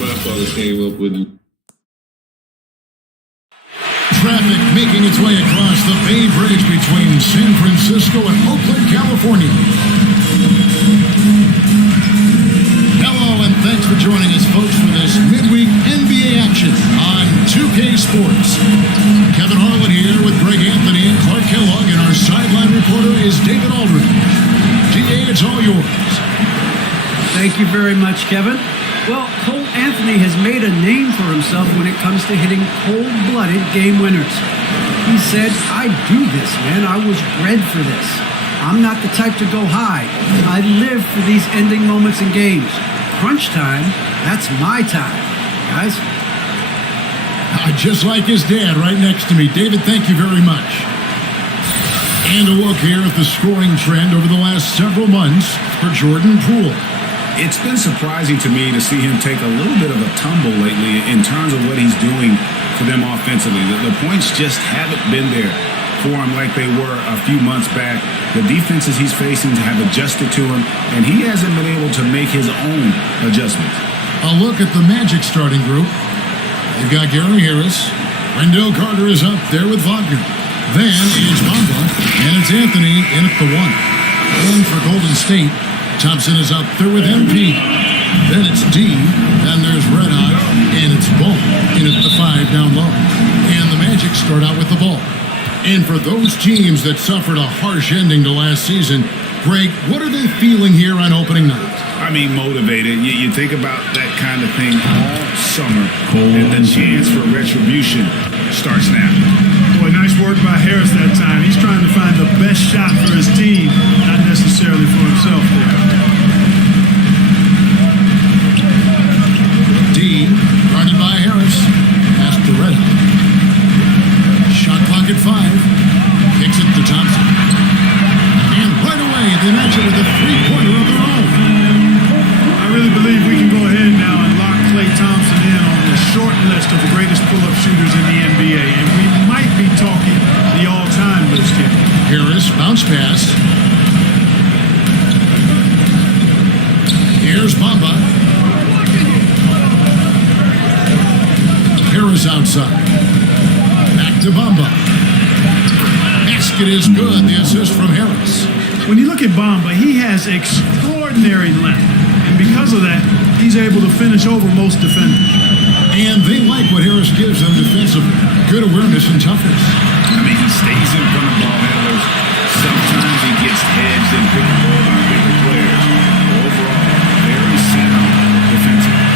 my father came up with. Traffic making its way across the Bay Bridge between San Francisco and Oakland, California. Hello, and thanks for joining us, folks, for this midweek NBA action on 2K Sports. Kevin Harlan here with Greg Anthony and Clark Kellogg, and our sideline reporter is David Aldridge. GA, it's all yours. Thank you very much, Kevin. Well, Cole Anthony has made a name for himself when it comes to hitting cold-blooded game winners. He said, I do this, man. I was bred for this. I'm not the type to go high. I live for these ending moments in games. Crunch time, that's my time. Guys? Just like his dad right next to me. David, thank you very much. And a look here at the scoring trend over the last several months for Jordan Poole. It's been surprising to me to see him take a little bit of a tumble lately in terms of what he's doing for them offensively. The points just haven't been there for him like they were a few months back. The defenses he's facing have adjusted to him, and he hasn't been able to make his own adjustments. A look at the Magic starting group. They've got Gary Harris. Wendell Carter is up there with Wagner. Then it's Bamba, and it's Anthony in at the 1. And for Golden State, Thompson is up there with MP. Then it's D, then there's Red Hot, and it's Ball in at the 5 down low. And the Magic start out with the ball. And for those teams that suffered a harsh ending to last season, Greg, what are they feeling here on opening night? I mean, motivated. You think about that kind of thing all summer, and the chance for retribution starts now. Boy, nice work by Harris that time. He's trying to find the best shot for his team, not necessarily for himself there. D, guarded by Harris. Pass to Red Hot. Shot clock at 5. Kicks it to Thompson. And right away, they match it with a three-pointer of their own. I really believe we can go ahead now and lock Klay Thompson in on the short list of the greatest pull-up shooters in the NBA. And we might be talking the all-time list here. Harris, bounce pass. Here's Bamba. Harris outside. Back to Bamba. Basket is good. The assist from Harris. When you look at Bamba, he has extraordinary length. And because of that, he's able to finish over most defenders. And they like what Harris gives them defensively. Good awareness and toughness. I mean, he stays in front of ball handlers. Sometimes he gets hedged and picked up by bigger players. Overall, very sound defensively.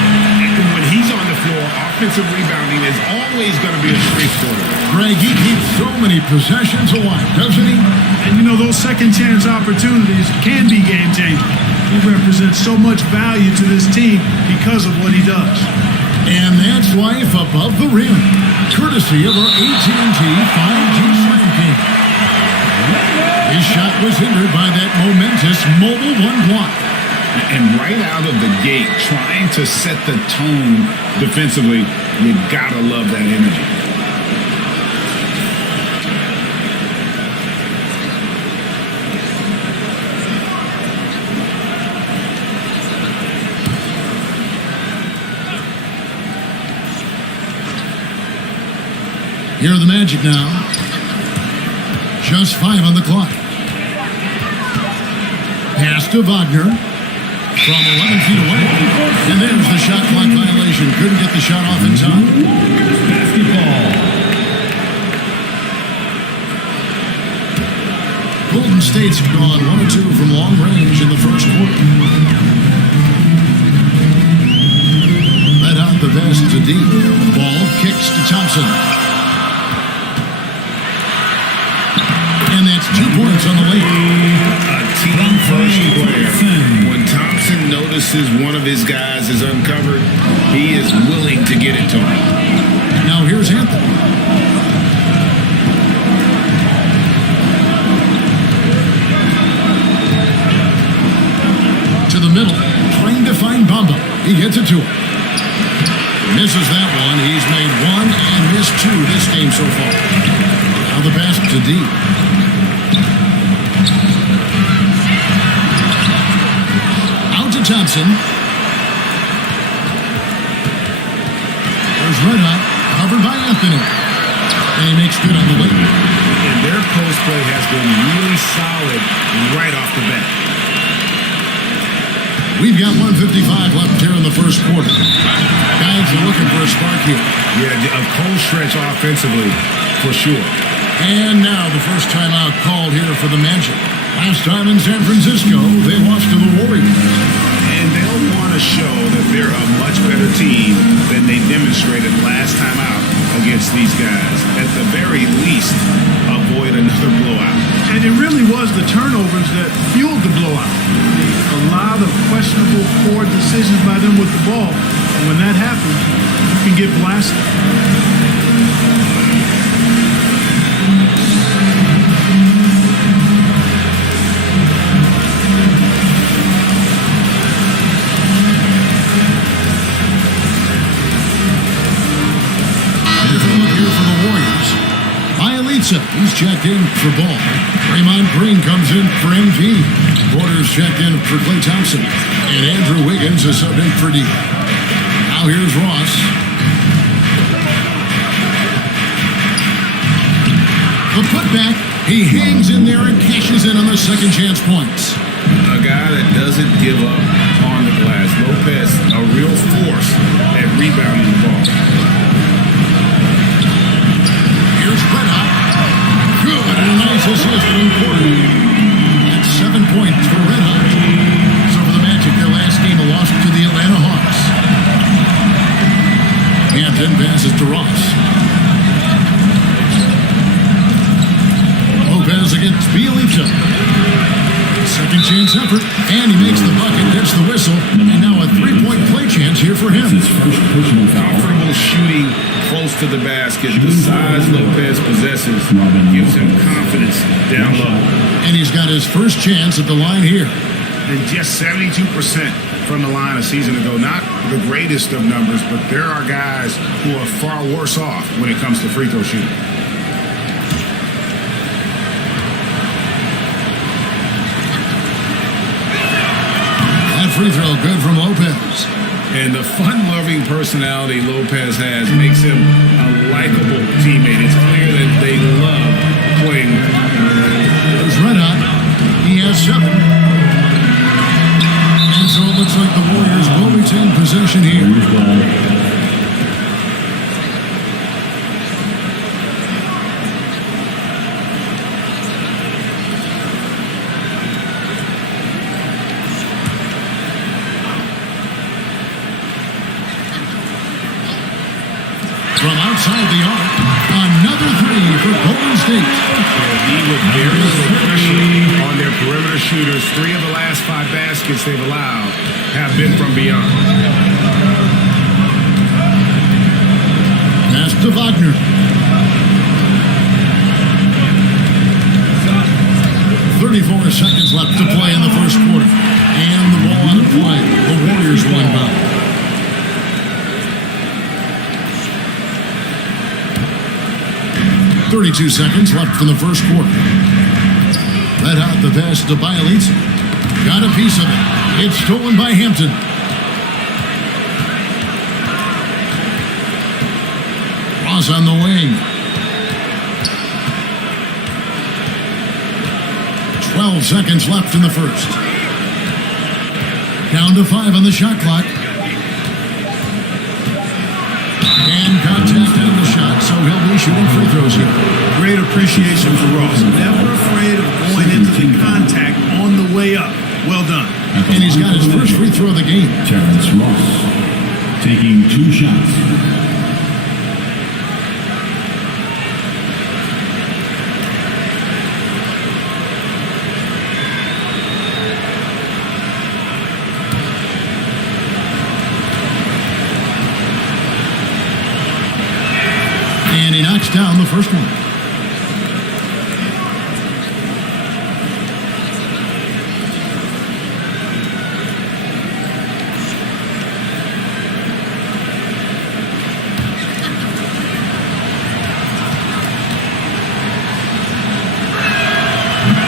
And when he's on the floor, offensive rebounding is always going to be a strength for him. Greg, he keeps so many possessions alive, doesn't he? And you know, those second chance opportunities can be game changing. He represents so much value to this team because of what he does. And that's life above the rim, courtesy of our AT&T 5G Slam King. His shot was hindered by that momentous Mobile 1 block. And right out of the gate, trying to set the tone defensively, you gotta love that energy. Here are the Magic now. Just 5 on the clock. Pass to Wagner from 11 feet away. And there's the shot clock violation. Couldn't get the shot off in time. Basketball. Golden State's gone 1 of 2 from long range in the first quarter. Let out the pass to D. Ball kicks to Thompson. And that's 2 points on the late. A team first player. When Thompson notices one of his guys is uncovered, he is willing to get it to him. Now here's Anthony. To the middle, trying to find Bamba. He gets it to him. Misses that one. He's made 1 and missed 2 this game so far. Now the pass to D. Out to Thompson. red hot, covered by Anthony. And he makes good on the wing. And their post play has been really solid right off the bat. We've got 1:55 left here in the first quarter. Guys are looking for a spark here. Yeah, a cold stretch offensively, for sure. And now the first timeout called here for the Magic. Last time in San Francisco, they lost to the Warriors. And they'll want to show that they're a much better team than they demonstrated last time out against these guys. At the very least, avoid another blowout. And it really was the turnovers that fueled the blowout. A lot of questionable, poor decisions by them with the ball. And when that happens, you can get blasted. He's checked in for ball. Draymond Green comes in for MG. Porter's checked in for Klay Thompson. And Andrew Wiggins is subbed in for D. Now here's Ross. The putback. He hangs in there and cashes in on the second chance points. A guy that doesn't give up on the glass. Lopez, a real force at rebounding the ball. Here's Brenna. Good, and a nice assist from Porter. That's 7 points for Red Hot. So for the Magic, their last game, a loss to the Atlanta Hawks. Hampton passes to Ross. Lopez against Bielitsa. Second chance effort, and he makes the bucket, gets the whistle, and now a three-point play chance here for him. Comfortable shooting close to the basket. The size Lopez possesses gives him confidence down low. And he's got his first chance at the line here. And just 72% from the line a season ago. Not the greatest of numbers, but there are guys who are far worse off when it comes to free throw shooting. Free throw good from Lopez. And the fun-loving personality Lopez has makes him a likable teammate. It's clear that they love playing with him. There's Red Hot. He has 7. And so it looks like the Warriors will retain possession here. From outside the arc, another three for Golden State. He with very little pressure on their perimeter shooters. 3 of the last 5 baskets they've allowed have been from beyond. Pass to Wagner. 34 seconds left to play in the first quarter. And the ball out of play. The Warriors win by. 32 seconds left in the first quarter. Red Hot the pass to Bielitsa. Got a piece of it. It's stolen by Hampton. Ross on the wing. 12 seconds left in the first. Down to 5 on the shot clock. And contact on the shot, so he'll be shooting free throws here. Great appreciation for Ross. Never afraid of going into the contact on the way up. Well done. And he's got his first free throw of the game. Terrence Ross taking 2 shots. And he knocks down the first one.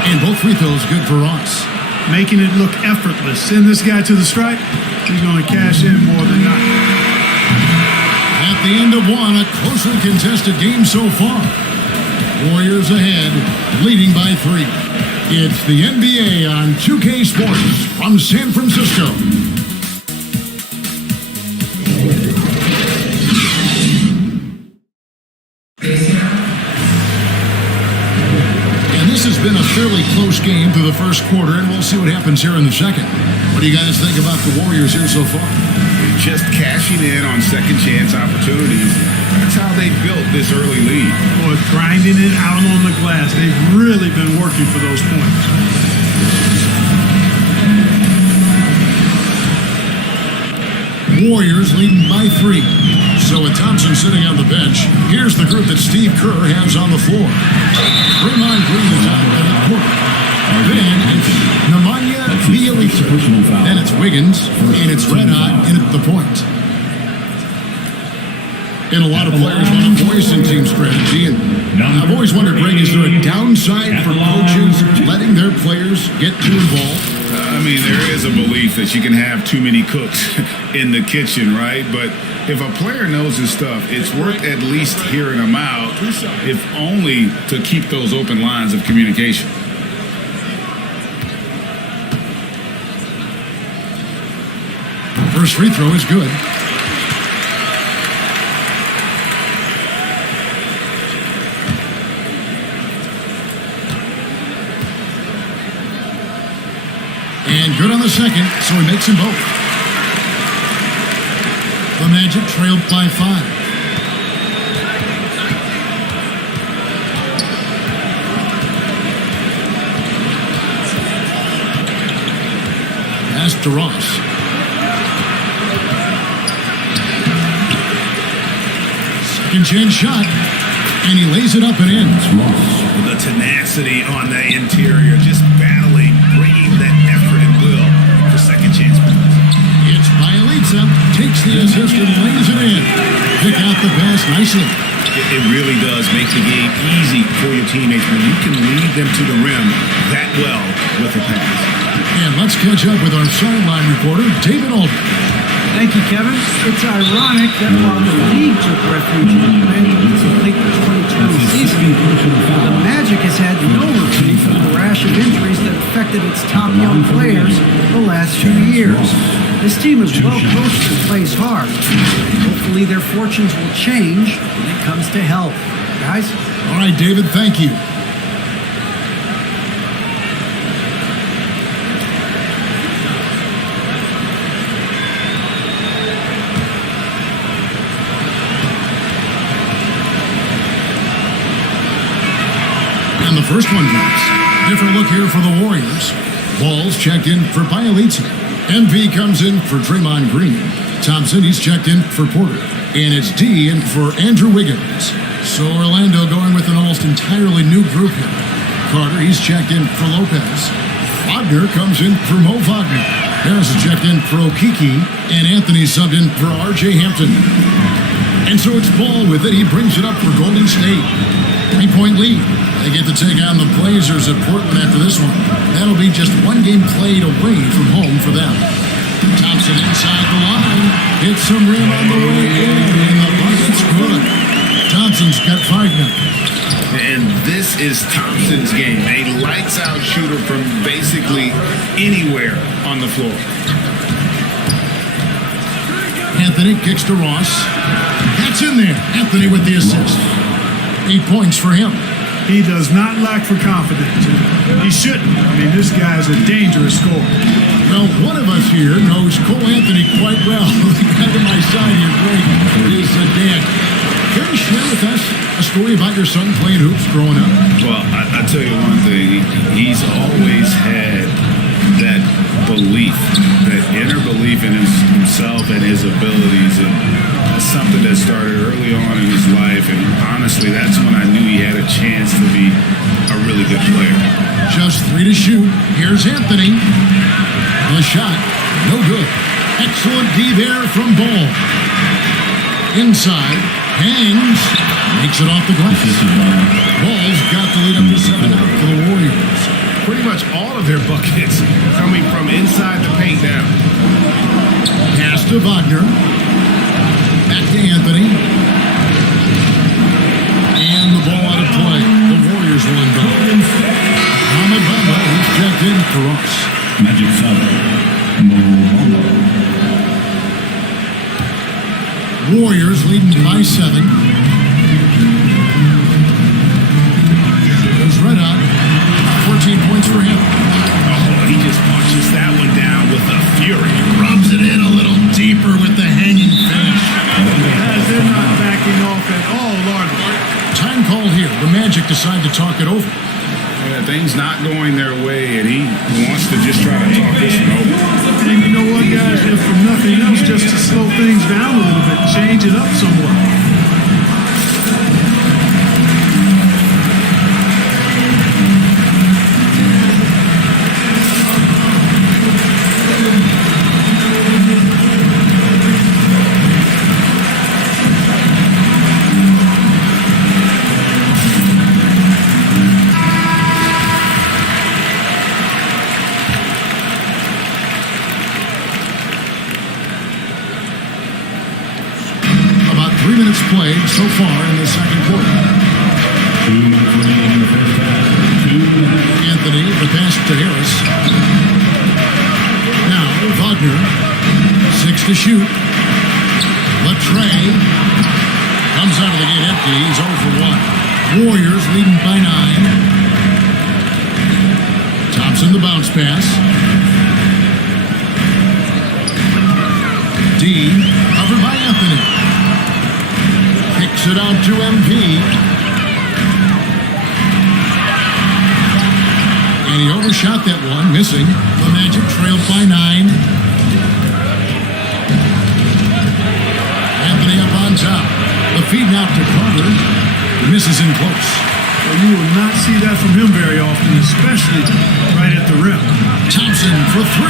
And both free throws good for Ross. Making it look effortless. Send this guy to the stripe. He's going to cash in more than not. At the end of one, a closely contested game so far. Warriors ahead, leading by 3. It's the NBA on 2K Sports from San Francisco. And this has been a fairly close game through the first quarter, and we'll see what happens here in the second. What do you guys think about the Warriors here so far? Just cashing in on second chance opportunities. That's how they built this early lead. Boy, grinding it out on the glass. They've really been working for those points. Warriors leading by 3. So with Thompson sitting on the bench, here's the group that Steve Kerr has on the floor. Draymond Green is out at the court. Then it's Nemanja Bjelica. Then it's Wiggins, and it's Red Hot in at the point. And a lot of players want a voice in team strategy, and I've always wondered, Greg, is there a downside for coaches letting their players get too involved? I mean, there is a belief that you can have too many cooks in the kitchen, right? But if a player knows his stuff, it's worth at least hearing them out, if only to keep those open lines of communication. First free throw is good. And good on the second, so he makes them both. The Magic trailed by 5. Pass to Ross. Second chance shot, and he lays it up and in. The tenacity on the interior, just battling, bringing that effort and will for second chance points. It's Bjelica, takes the assist and lays it in. Pick out the pass nicely. It really does make the game easy for your teammates when you can lead them to the rim that well with a pass. And let's catch up with our sideline reporter, David Aldridge. Thank you, Kevin. It's ironic that while the league took refuge in Atlanta to complete the 2020 season, the Magic has had no reprieve from the rash of injuries that affected its top young players the last few years. This team is well coached and plays hard. Hopefully their fortunes will change when it comes to health. Guys? All right, David, thank you. And the first one drops. Different look here for the Warriors. Ball's checked in for Bjelica. MV comes in for Draymond Green. Thompson, he's checked in for Porter. And it's D in for Andrew Wiggins. So Orlando going with an almost entirely new group here. Carter, he's checked in for Lopez. Wagner comes in for Mo Wagner. Harris is checked in for Okiki. And Anthony subbed in for R.J. Hampton. And so it's Ball with it. He brings it up for Golden State. 3-point lead. They get to take on the Blazers at Portland after this one. That'll be just one game played away from home for them. Thompson inside the line. Hits some rim on the way in, and the bucket's good. Thompson's got 5 now. And this is Thompson's game. A lights-out shooter from basically anywhere on the floor. Anthony kicks to Ross. That's in there. Anthony with the assist. 8 points for him. He does not lack for confidence. He shouldn't. I mean, this guy's a dangerous scorer. Well, one of us here knows Cole Anthony quite well. The guy to my side here, Greg, is Dan. Can you share with us a story about your son playing hoops growing up? Well, I tell you one thing. He's always had that belief, that inner belief in himself and his abilities. And that's something that started early on in his life. And honestly, that's when I knew he had a chance to be a really good player. Just 3 to shoot. Here's Anthony. The shot, no good. Excellent D there from Ball. Inside, hangs, makes it off the glass. Ball's got the lead up to 7 out for the Warriors. Pretty much all of their buckets coming from inside the paint now. Pass to Wagner. Back to Anthony. Magic Saba. Mo. Warriors leading by 7. There's Red Hot. 14 points for him. Oh, he just punches that one down with a fury. Rubs it in a little deeper with the hanging finish. Guys, they're not backing off at all, are they? Time called here. The Magic decide to talk it over. Yeah, things not going their way, and he wants to just try to talk this one over. And you know what, guys? If for nothing else, just to slow things down a little bit, change it up somewhat. About 3 minutes played so far in the second quarter. 2 minutes remaining in the first half. 2 minutes. Anthony, the pass to Harris. Now, Wagner. 6 to shoot. Latrey comes out of the gate empty. He's 0 for 1. Warriors leading by 9. Thompson, the bounce pass. D, covered by Anthony. Kicks it out to MP. And he overshot that one, missing. The Magic trailed by 9. Anthony up on top. The feed out to Carter. Misses in close. Well, you will not see that from him very often, especially right at the rim. Thompson for 3.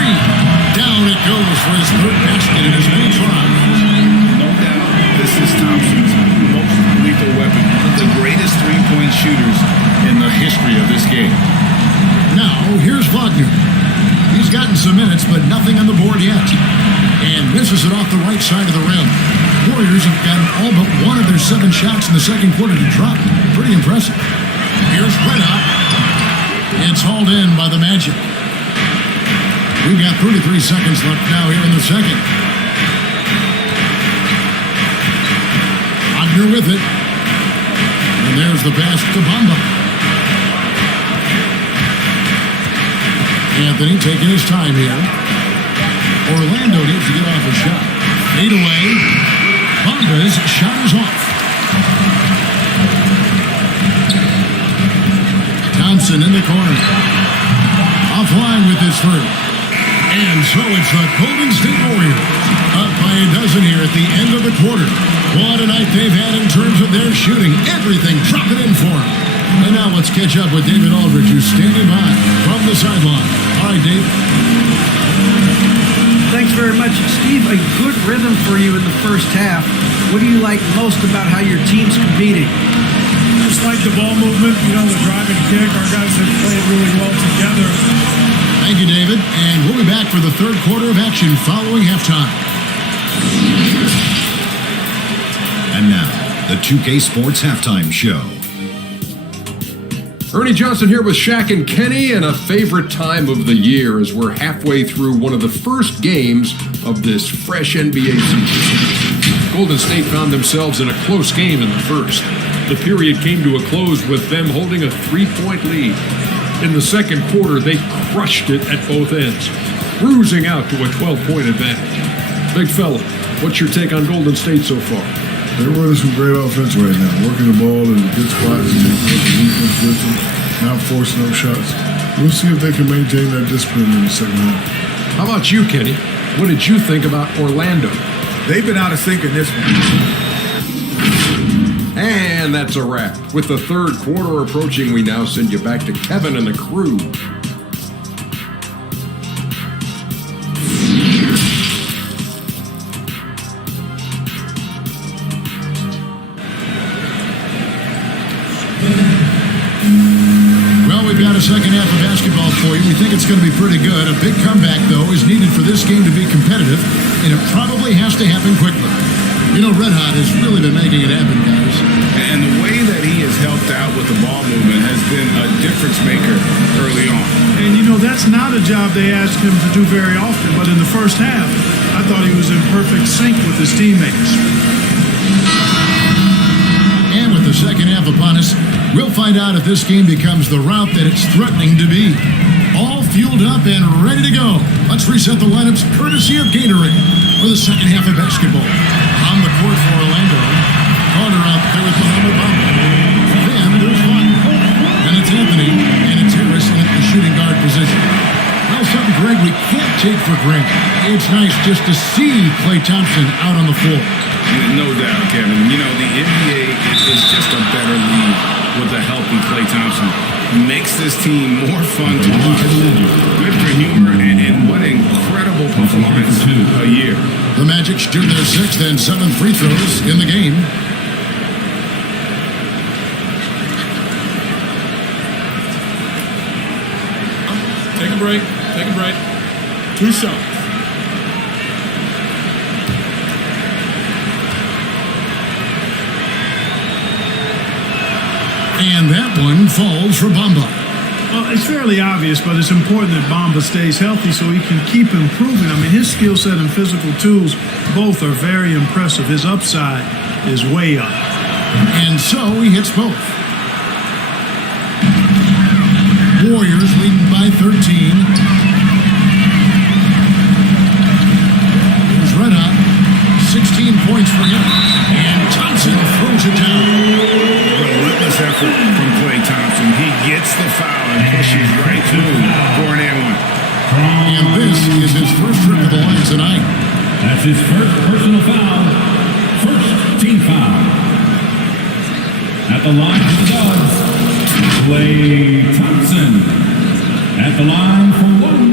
Down it goes for his third basket in as many tries. No doubt, this is Thompson's most lethal weapon. One of the greatest three-point shooters in the history of this game. Now, here's Wagner. He's gotten some minutes, but nothing on the board yet. And misses it off the right side of the rim. Warriors have gotten all but one of their 7 shots in the second quarter to drop. Pretty impressive. Here's Red Hot. It's hauled in by the Magic. We've got 33 seconds left now here in the second. Wagner with it. And there's the pass to Bamba. Anthony taking his time here. Orlando needs to get off a shot. Fade away. Bamba's shot is off. Thompson in the corner. Offline with his third. And so it's the Golden State Warriors up by a dozen here at the end of the quarter. What a night they've had in terms of their shooting. Everything dropping in for them. And now let's catch up with David Aldridge, who's standing by from the sideline. All right, Dave. Thanks very much, Steve. A good rhythm for you in the first half. What do you like most about how your team's competing? Just like the ball movement, the drive and kick. Our guys have played really well together. Thank you, David. And we'll be back for the third quarter of action following halftime. And now, the 2K Sports Halftime Show. Ernie Johnson here with Shaq and Kenny, and a favorite time of the year as we're halfway through one of the first games of this fresh NBA season. Golden State found themselves in a close game in the first. The period came to a close with them holding a 3-point lead. In the second quarter, they crushed it at both ends, cruising out to a 12-point advantage. Big fella, what's your take on Golden State so far? They're running some great offense right now, working the ball in good spots, taking what the defense gives them, not forcing up shots. We'll see if they can maintain that discipline in the second half. How about you, Kenny? What did you think about Orlando? They've been out of sync in this one. And that's a wrap. With the third quarter approaching, we now send you back to Kevin and the crew. Well, we've got a second half of basketball for you. We think it's going to be pretty good. A big comeback, though, is needed for this game to be competitive, and it probably has to happen quickly. Red Hot has really been making it happen, guys. And the way that he has helped helped out with the ball movement, has been a difference maker early on. And, that's not a job they asked him to do very often, but in the first half, I thought he was in perfect sync with his teammates. And with the second half upon us, we'll find out if this game becomes the rout that it's threatening to be. All fueled up and ready to go. Let's reset the lineups courtesy of Gatorade for the second half of basketball. On the court for Orlando, Carter out there with Muhammad Bamba. Then there's Wagner. And it's Anthony, and it's Harris in the shooting guard position. Now something, Greg, we can't take for granted. It's nice just to see Klay Thompson out on the floor. No doubt, Kevin. The NBA is just a better league with a healthy Klay Thompson. Makes this team more fun to watch. Good for humor, and what incredible performance a year. The Magic shoot their sixth and seventh free throws in the game. Take a break. Take a break. 2 shots. And that one falls for Bamba. Well, it's fairly obvious, but it's important that Bamba stays healthy so he can keep improving. His skill set and physical tools both are very impressive. His upside is way up. And so he hits both. Warriors leading by 13. Here's Red Hot. 16 points for him. And Thompson throws it down. Relentless effort from Klay Thompson. He gets the foul and pushes right through for an and one. And this is his first trip to the line tonight. That's his first personal foul. First team foul. At the line for the Dogs, Klay Thompson. At the line for one.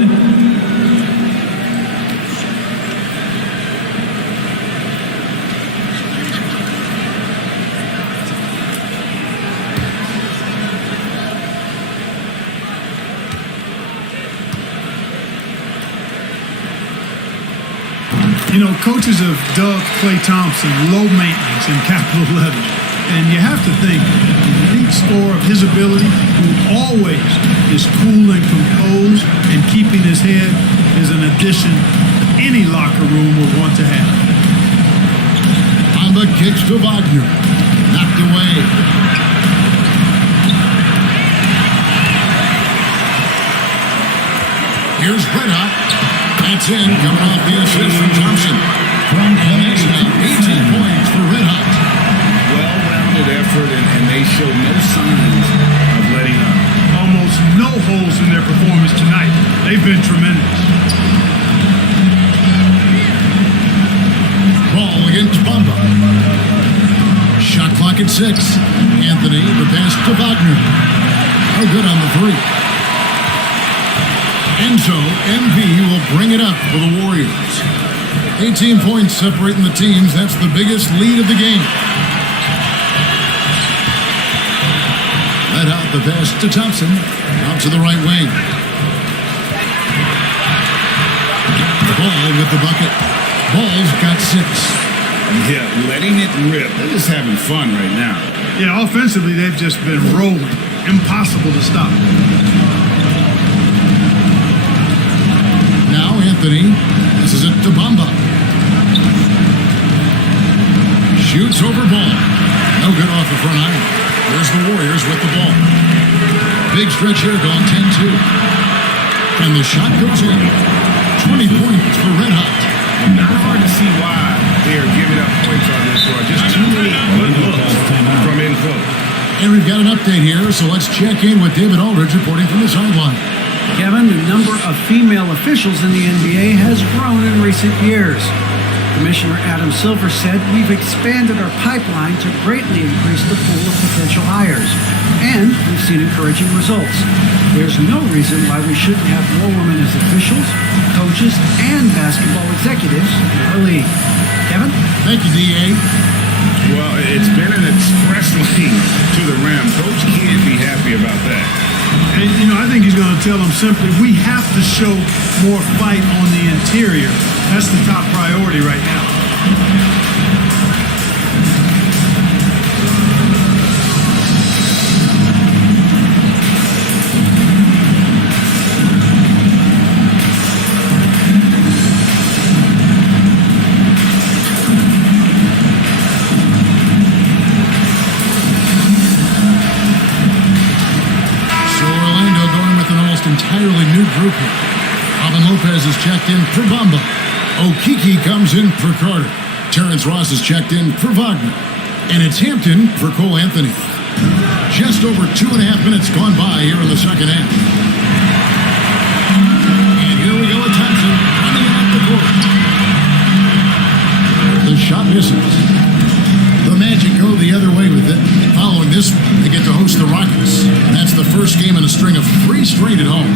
Coaches have dubbed Klay Thompson low maintenance in capital letters. And you have to think, the elite score of his ability, who always is cool and composed and keeping his head, is an addition any locker room would want to have. Bamba kicks to Wagner. Knocked away. Here's Red Hot. That's in, coming off the assist from Thompson. And that's now 18 points for Red Hot. Well-rounded effort, and they show no signs of letting up. Almost no holes in their performance tonight. They've been tremendous. Ball against Bamba. Shot clock at 6. Anthony, the pass to Wagner. No good on the three. And so, MV will bring it up for the Warriors. 18 points separating the teams. That's the biggest lead of the game. Let out the pass to Thompson. Out to the right wing. Ball with the bucket. Ball's got 6. Yeah, letting it rip. They're just having fun right now. Yeah, offensively, they've just been rolling. Impossible to stop. Now Anthony. This is it to Bamba. Shoots over ball. No good off the front iron. There's the Warriors with the ball. Big stretch here, gone 10-2. And the shot goes in. 20 points for Red Hot. Not hard to see why they are giving up points on this one. Just too many good looks from in close. And we've got an update here, so let's check in with David Aldridge reporting from the sideline. Kevin, the number of female officials in the NBA has grown in recent years. Commissioner Adam Silver said, "We've expanded our pipeline to greatly increase the pool of potential hires, and we've seen encouraging results. There's no reason why we shouldn't have more women as officials, coaches, and basketball executives in our league." Kevin? Thank you, DA. Well, it's been an express lane to the rim. Coach can't be happy about that. And, I think he's going to tell them simply, we have to show more fight on the interior. That's the top priority right now. checked in for Bamba. Okiki comes in for Carter. Terrence Ross is checked in for Wagner. And it's Hampton for Cole Anthony. Just over 2.5 minutes gone by here in the second half. And here we go with Thompson running it up the court. The shot misses. The Magic go the other way with it. Following this, they get to host the Rockets. And that's the first game in a string of 3 straight at home.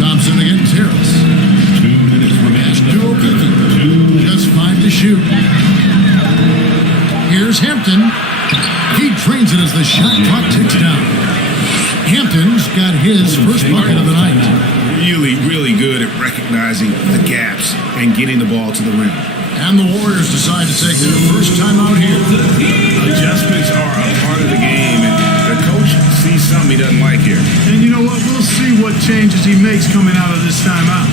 Thompson against Harris. 2 minutes remaining. To Okiki. Just 5 to shoot. Here's Hampton. He trains it as the shot clock ticks down. Hampton's got his first bucket of the night. Really, really good at recognizing the gaps and getting the ball to the rim. And the Warriors decide to take their first time out here. Adjustments are a part of the game, and the coach sees something he doesn't like here. And you know what? We'll see what changes he makes coming out of this timeout.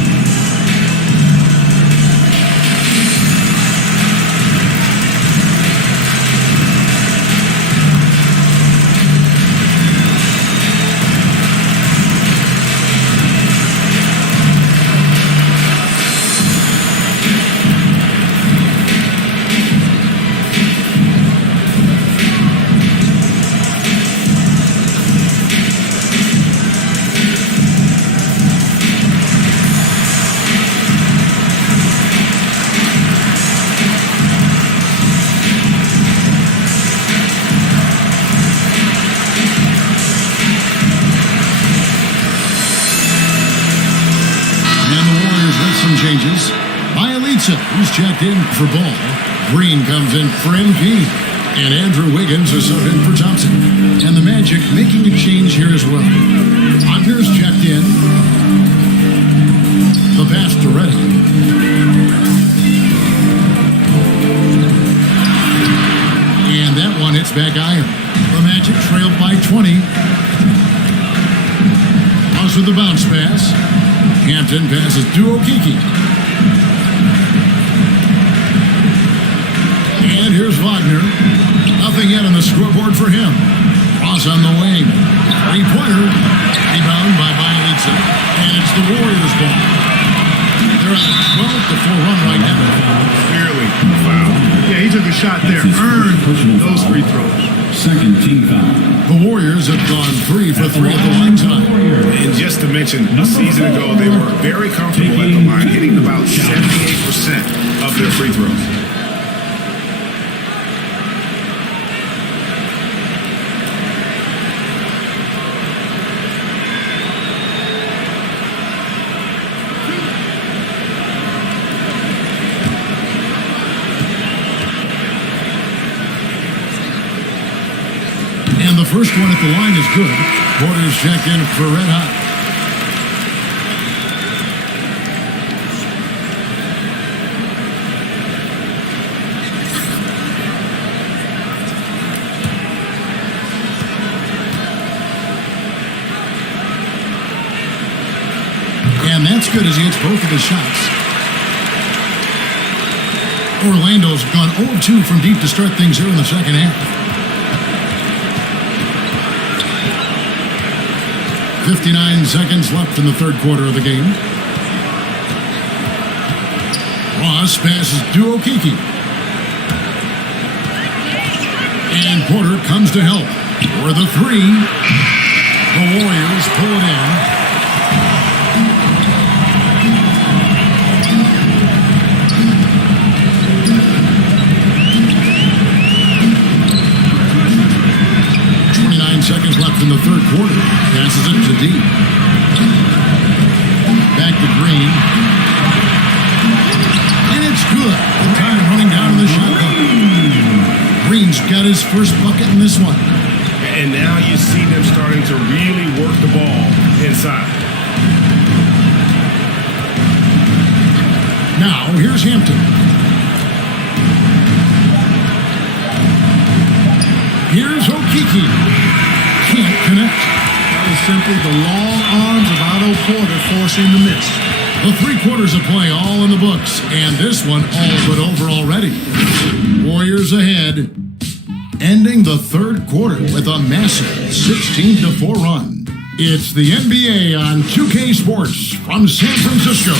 Changes. Bielitsa, who's checked in for Ball. Green comes in for MP. And Andrew Wiggins is subbed in for Thompson. And the Magic making a change here as well. Wagner's checked in. The pass to Reddick. And that one hits back iron. The Magic trailed by 20. Oz with the bounce pass. Hampton passes to Okiki. And here's Wagner. Nothing yet on the scoreboard for him. Ross on the wing. 3-pointer. Rebound by Bielitsa. And it's the Warriors' ball. They're on a 12-4 run right now. Clearly foul. Yeah, he took a shot there. Earned those free throws. Second team foul. The Warriors have gone 3 for 3 at the line tonight. And just to mention, a season ago, they were very comfortable at the line, hitting about 78% of their free throws. And the first one at the line is good. Porter's checked in for Red Hot. And that's good as he hits both of his shots. Orlando's gone 0-2 from deep to start things here in the second half. 59 seconds left in the third quarter of the game. Ross passes to Okiki. And Porter comes to help. For the 3. The Warriors pull it in. Seconds left in the third quarter. Passes it to D. Back to Green. And it's good. The time running down to the shot clock. Green's got his first bucket in this one. And now you see them starting to really work the ball inside. Now, here's Hampton. Here's Okiki. Can't connect. That was simply the long arms of Otto Porter forcing the miss. The 3 quarters of play all in the books, and this one all but over already. Warriors ahead, ending the third quarter with a massive 16-4 run. It's the NBA on 2K Sports from San Francisco.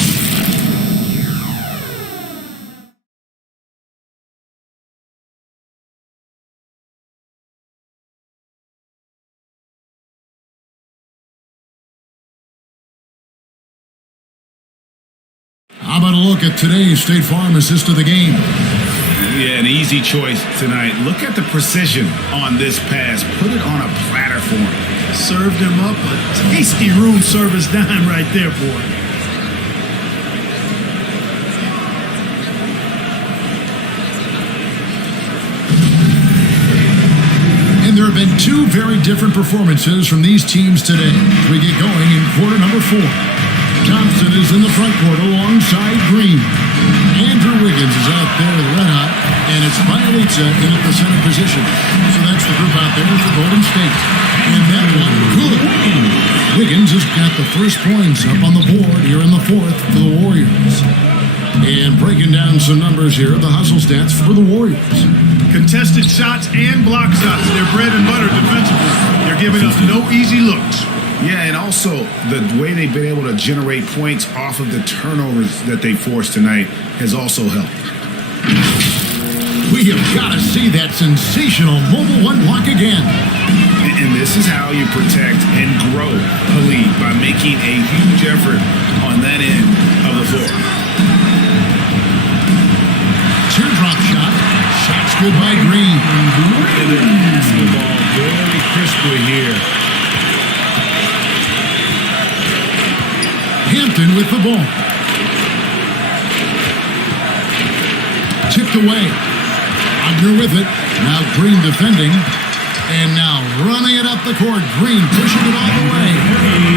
How about a look at today's State Farm assist of the game? Yeah, an easy choice tonight. Look at the precision on this pass. Put it on a platter for him. Served him up a tasty room service dime right there, boy. And there have been two very different performances from these teams today. We get going in quarter number 4. Thompson is in the front court alongside Green. Andrew Wiggins is out there red hot, and it's Bielitsa in at the center position. So that's the group out there for Golden State. And that one good. Wiggins has got the first points up on the board here in the 4th for the Warriors. And breaking down some numbers here, the hustle stats for the Warriors. Contested shots and block shots. They're bread and butter defensively. They're giving up no easy looks. Yeah, and also the way they've been able to generate points off of the turnovers that they forced tonight has also helped. We have got to see that sensational mobile one block again. And this is how you protect and grow the lead, by making a huge effort on that end of the floor. Teardrop shot. Shot's good by Green. And they're passing the ball very crisply here. Hampton with the ball. Tipped away. Wagner with it. Now Green defending. And now running it up the court. Green pushing it all the way.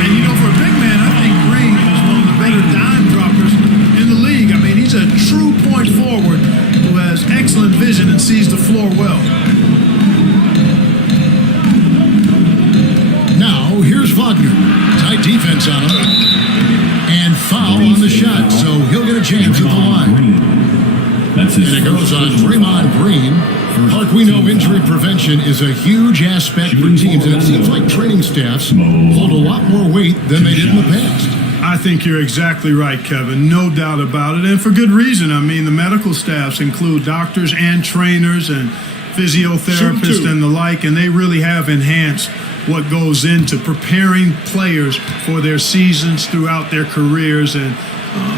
And you know, for a big man, I think Green is one of the better dime droppers in the league. I mean, he's a true point forward who has excellent vision and sees the floor well. Now here's Wagner. Tight defense on him. And foul on the shot, so he'll get a chance at the line. And it goes on Draymond Green. Mark, we know injury prevention is a huge aspect for teams, and it seems like training staffs hold a lot more weight than they did in the past. I think you're exactly right, Kevin. No doubt about it, and for good reason. I mean, the medical staffs include doctors and trainers and physiotherapists and the like, and they really have enhanced what goes into preparing players for their seasons throughout their careers, and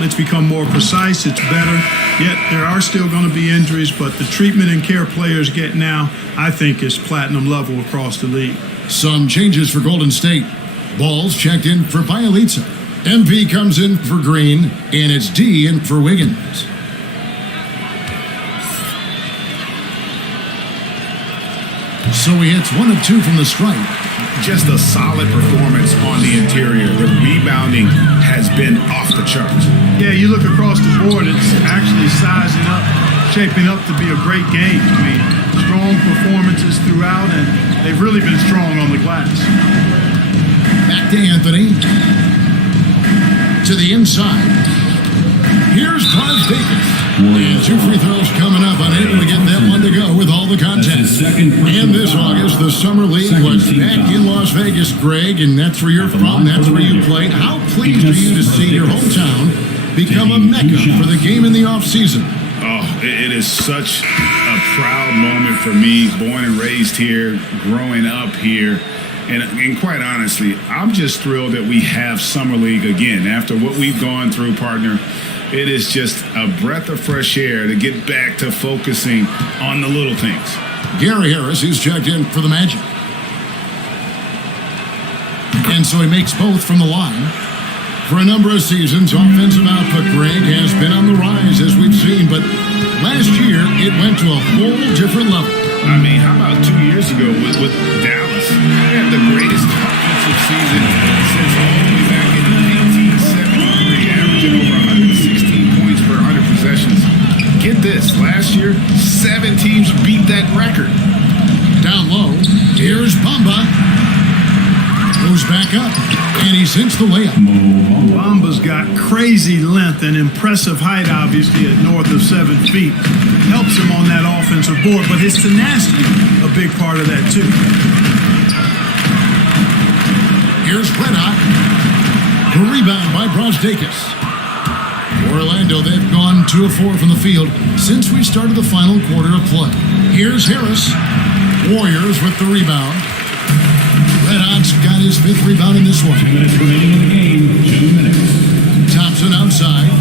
it's become more precise, it's better. Yet there are still going to be injuries, but the treatment and care players get now, I think, is platinum level across the league. Some changes for Golden State. Ball's checked in for Bielitsa. MV comes in for Green, and it's D in for Wiggins. So he hits 1 of 2 from the stripe. Just a solid performance on the interior. The rebounding has been off the charts. Yeah, you look across the board, it's actually sizing up, shaping up to be a great game. I mean, strong performances throughout, and they've really been strong on the glass. Back to Anthony. To the inside. Here's Clive Davis. And 2 free throws coming up, unable to get that one to go with all the contact. And this August, the Summer League was back in Las Vegas, Greg, and that's where you're from, that's where you played. How pleased are you to see your hometown become a mecca for the game in the offseason? Oh, it is such a proud moment for me, born and raised here, growing up here. And quite honestly, I'm just thrilled that we have Summer League again. After what we've gone through, partner, it is just a breath of fresh air to get back to focusing on the little things. Gary Harris is checked in for the Magic. And so he makes both from the line. For a number of seasons, offensive output, Greg, has been on the rise, as we've seen. But last year, it went to a whole different level. I mean, how about 2 years ago with Dallas? They had the greatest offensive season since all the way back in 1973, averaging over 116 points per 100 possessions. Get this, last year, 7 teams beat that record. Down low, here's Bamba. Goes back up, and he sinks the layup. Bamba's got crazy length and impressive height, obviously, at north of 7 feet. Helps him on that offensive board, but his tenacity, a big part of that, too. Here's Red Hot. The rebound by Brosdakis. Orlando, they've gone 2 of 4 from the field since we started the final quarter of play. Here's Harris. Warriors with the rebound. Red Hot's got his 5th rebound in this one. 2 minutes remaining in the game. 2 minutes. Thompson outside.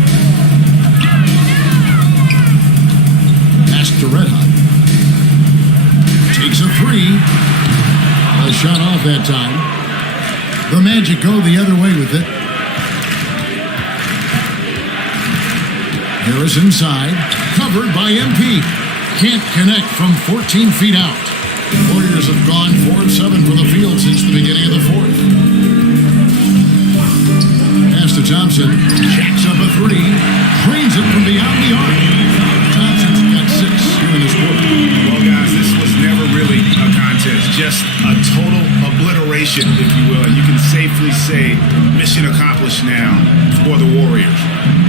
Pass to Red Hot. Takes a 3. A shot off that time. The Magic go the other way with it. Harris inside. Covered by MP. Can't connect from 14 feet out. Warriors have gone 4 of 7 from the field since the beginning of the 4th. Pass to Thompson. Jacks up a 3. Drains it from beyond the arc. Thompson's got 6 here in this quarter. Well, guys, this was never really a contest. Just a total obliteration, if you will. And you can safely say mission accomplished now for the Warriors.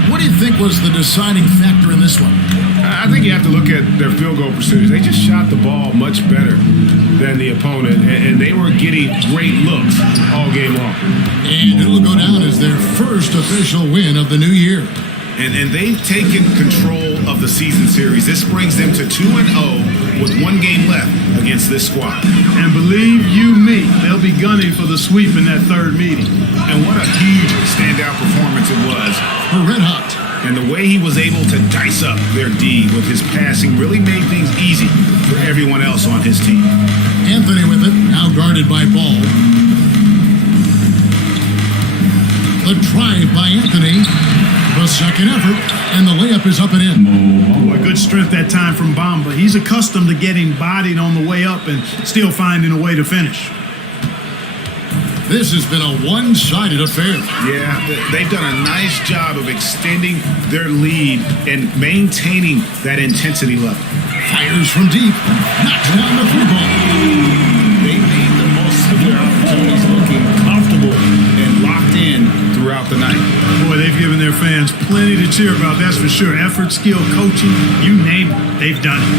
What do you think was the deciding factor in this one? I think you have to look at their field goal percentage. They just shot the ball much better than the opponent, and they were getting great looks all game long. And it will go down as their first official win of the new year. And they've taken control of the season series. This brings them to 2-0 with 1 game left against this squad. And believe you me, they'll be gunning for the sweep in that 3rd meeting. And what a huge standout performance it was For Red Hot. And the way he was able to dice up their D with his passing really made things easy for everyone else on his team. Anthony with it, now guarded by Ball. The drive by Anthony. The second effort, and the layup is up and in. Boy, good strength that time from Bamba. He's accustomed to getting bodied on the way up and still finding a way to finish. This has been a one-sided affair. Yeah, they've done a nice job of extending their lead and maintaining that intensity level. Fires from deep, knocks down the 3-ball. They made the most of their opportunities, looking comfortable and locked in throughout the night. Boy, they've given their fans plenty to cheer about, that's for sure. Effort, skill, coaching, you name it, they've done it.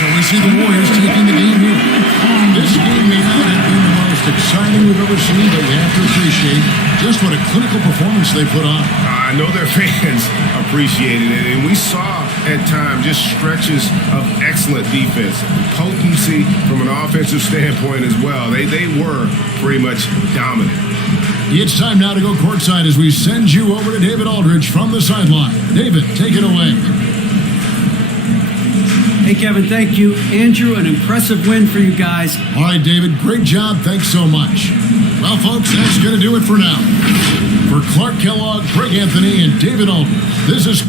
So we see the Warriors taking the game here. This game may not have been the most exciting we've ever seen, but we have to appreciate just what a clinical performance they put on. I know their fans appreciated it, and we saw at times just stretches of excellent defense, potency from an offensive standpoint as well. They were pretty much dominant. It's time now to go courtside as we send you over to David Aldridge from the sideline. David, take it away. Hey, Kevin, thank you. Andrew, an impressive win for you guys. All right, David, great job. Thanks so much. Well, folks, that's going to do it for now. For Clark Kellogg, Greg Anthony, and David Aldridge, this is